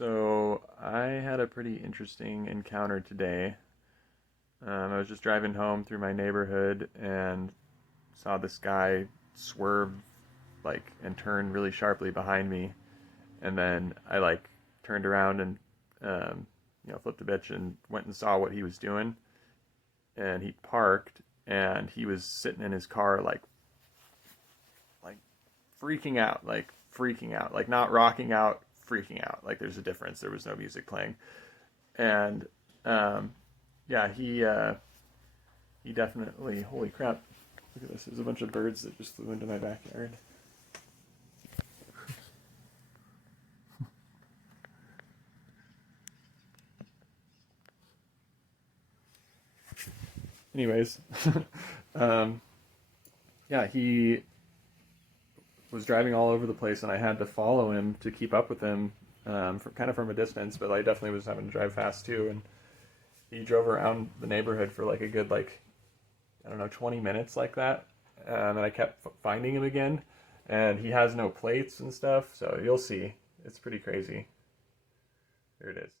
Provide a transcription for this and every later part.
So I had a pretty interesting encounter today. I was just driving home through my neighborhood and saw this guy swerve and turn really sharply behind me, and then I turned around and flipped a bitch and went and saw what he was doing. And he parked and he was sitting in his car like freaking out, like not rocking out, freaking out. Like there's a difference. There was no music playing, and yeah, he definitely. Holy crap! Look at this. There's a bunch of birds that just flew into my backyard. Anyways, yeah, he was driving all over the place, and I had to follow him to keep up with him, from a distance. But I definitely was having to drive fast too. And he drove around the neighborhood for like a good 20 minutes like that, and then I kept finding him again, and he has no plates and stuff. So you'll see, it's pretty crazy. There it is.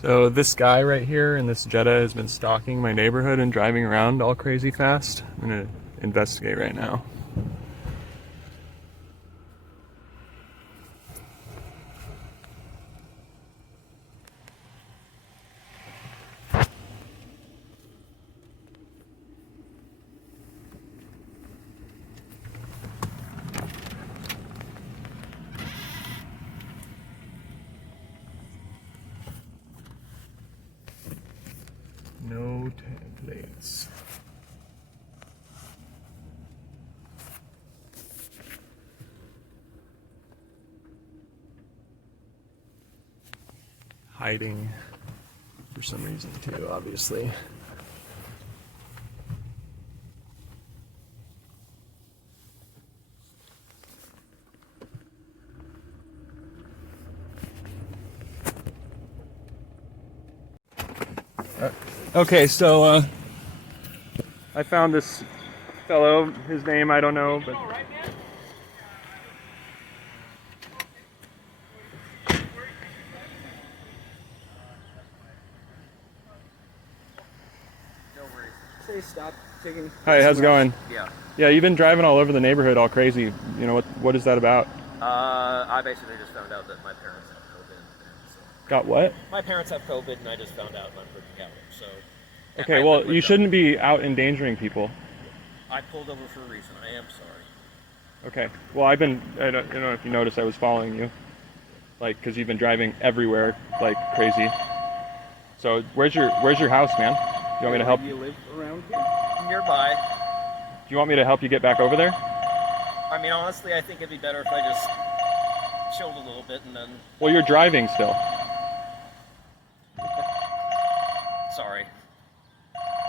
So this guy right here in this Jetta has been stalking my neighborhood and driving around all crazy fast. I'm gonna investigate right now. No plates. Hiding for some reason too, obviously. Okay, so I found this fellow. His name I don't know, but Say stop taking. hi, how's it going? Yeah. Yeah, you've been driving all over the neighborhood all crazy. You know what is that about? I basically just found out that my parents have COVID. So. Got what? My parents have COVID, and I just found out, and I'm freaking out. So. Okay, well, you shouldn't be out endangering people. I pulled over for a reason. I am sorry. Okay. Well, I don't know if you noticed I was following you. Because you've been driving everywhere like crazy. So, where's your house, man? You want me to help? Do you live around here? Nearby. Do you want me to help you get back over there? I mean, honestly, I think it'd be better if I just chilled a little bit and then... Well, you're driving still. Sorry.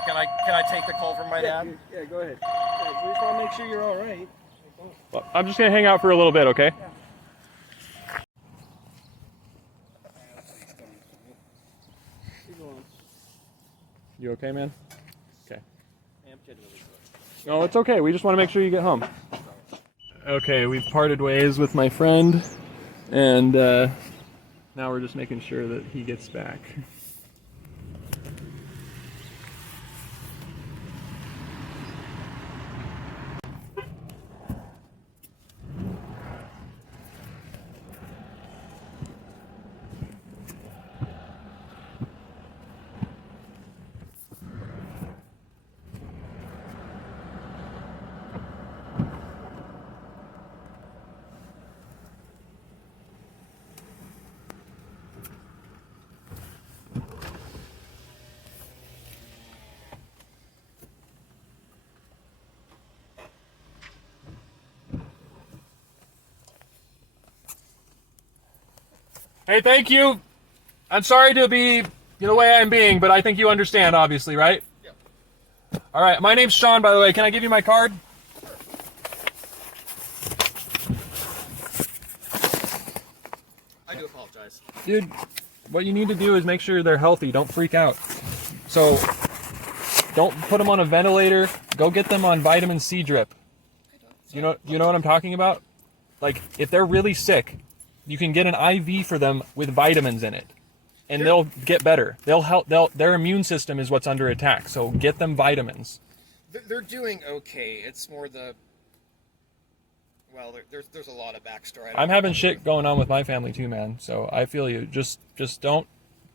Can I take the call from my dad? Yeah, go ahead. Yeah, we just want to make sure you're all right. Well, I'm just gonna hang out for a little bit, okay? Yeah. You okay, man? Okay. I am kidding really quick. No, it's okay. We just want to make sure you get home. Okay, we've parted ways with my friend, and now we're just making sure that he gets back. Hey, thank you. I'm sorry to be the way I'm being, but I think you understand, obviously, right? Yeah. All right, my name's Sean, by the way. Can I give you my card? I do apologize. Dude, what you need to do is make sure they're healthy. Don't freak out. So, don't put them on a ventilator. Go get them on vitamin C drip. Do you know what I'm talking about? Like, if they're really sick, you can get an IV for them with vitamins in it, and they'll get better. They'll help. Their immune system is what's under attack. So get them vitamins. They're doing okay. It's more there's a lot of backstory. I'm having shit going on with my family too, man. So I feel you. Just don't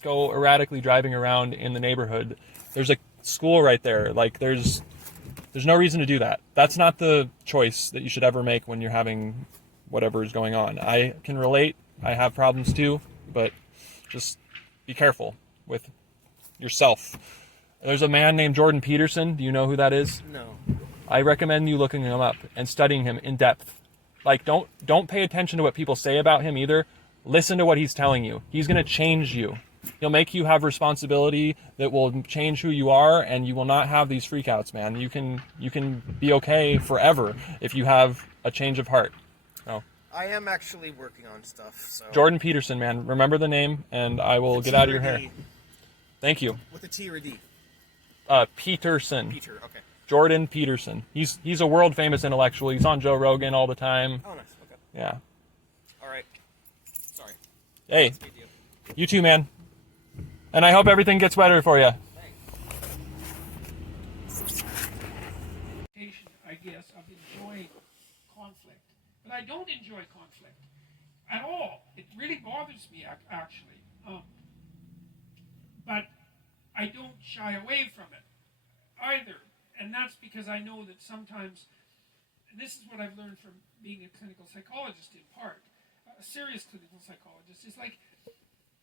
go erratically driving around in the neighborhood. There's a school right there. Like, there's no reason to do that. That's not the choice that you should ever make when you're having whatever is going on. I can relate. I have problems too, but just be careful with yourself. There's a man named Jordan Peterson. Do you know who that is? No. I recommend you looking him up and studying him in depth. Like, don't pay attention to what people say about him either. Listen to what he's telling you. He's going to change you. He'll make you have responsibility that will change who you are, and you will not have these freakouts, man. You can be okay forever if you have a change of heart. Oh. I am actually working on stuff. So Jordan Peterson, man. Remember the name, and I will get out of your hair. Thank you. With a T or a D? Peterson. Peter, okay. Jordan Peterson. He's a world famous intellectual. He's on Joe Rogan all the time. Oh, nice. Okay. Yeah. All right. Sorry. Hey, you too, man. And I hope everything gets better for you. I guess, of enjoying conflict. But I don't enjoy conflict at all. It really bothers me, actually. But I don't shy away from it either. And that's because I know that sometimes, and this is what I've learned from being a clinical psychologist in part, a serious clinical psychologist, is like,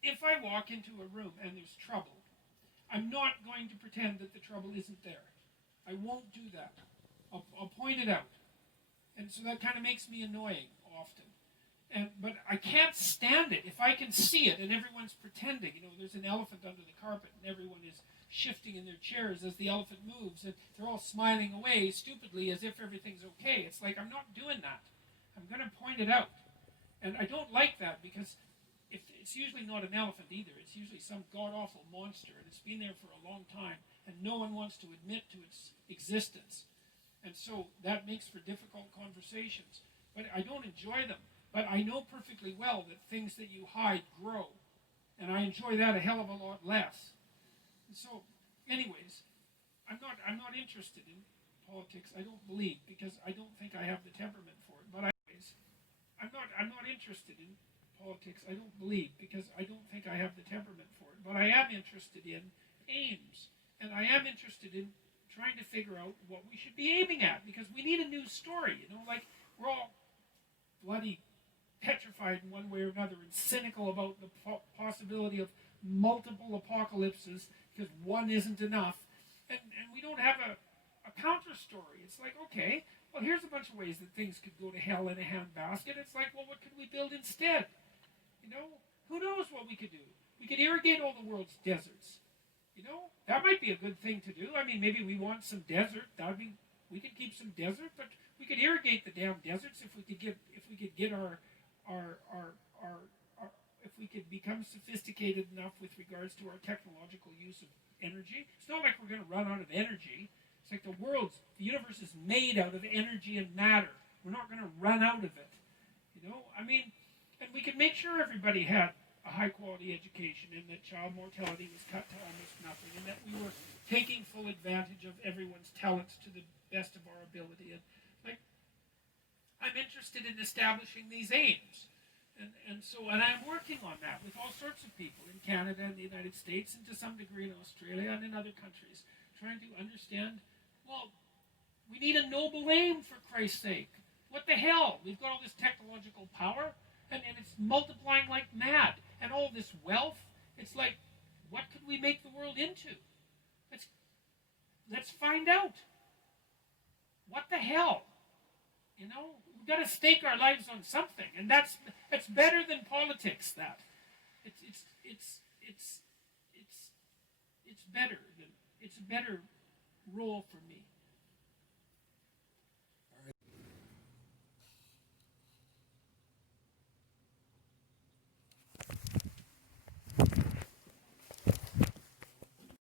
if I walk into a room and there's trouble, I'm not going to pretend that the trouble isn't there. I won't do that. I'll point it out. And so that kind of makes me annoying often. But I can't stand it if I can see it and everyone's pretending. You know, there's an elephant under the carpet and everyone is shifting in their chairs as the elephant moves, and they're all smiling away stupidly as if everything's okay. It's like, I'm not doing that. I'm going to point it out. And I don't like that because it's usually not an elephant either. It's usually some god-awful monster, and it's been there for a long time, and no one wants to admit to its existence. And so that makes for difficult conversations. But I don't enjoy them. But I know perfectly well that things that you hide grow. And I enjoy that a hell of a lot less. And so, anyways, I'm not interested in politics, I don't believe, because I don't think I have the temperament for it. But I'm not interested in politics, I don't believe, because I don't think I have the temperament for it. But I am interested in aims. And I am interested in trying to figure out what we should be aiming at, because we need a new story, you know, like, we're all bloody petrified in one way or another and cynical about the possibility of multiple apocalypses because one isn't enough, and we don't have a counter story. It's like, okay, well, here's a bunch of ways that things could go to hell in a handbasket. It's like, well, what could we build instead? You know, who knows what we could do? We could irrigate all the world's deserts. You know, that might be a good thing to do. I mean, maybe we want some desert. We could keep some desert, but we could irrigate the damn deserts if we could get if we could become sophisticated enough with regards to our technological use of energy. It's not like we're going to run out of energy. It's like the universe is made out of energy and matter. We're not going to run out of it. You know, I mean, and we could make sure everybody had a high-quality education and that child mortality was cut to almost nothing and that we were taking full advantage of everyone's talents to the best of our ability. And, like, I'm interested in establishing these aims. And I'm working on that with all sorts of people in Canada and the United States and to some degree in Australia and in other countries, trying to understand, well, we need a noble aim for Christ's sake. What the hell? We've got all this technological power and it's multiplying like mad. And all this wealth, it's like, what could we make the world into? Let's find out. What the hell? You know, we've got to stake our lives on something, and that's better than politics. That it's better than it's a better role for me.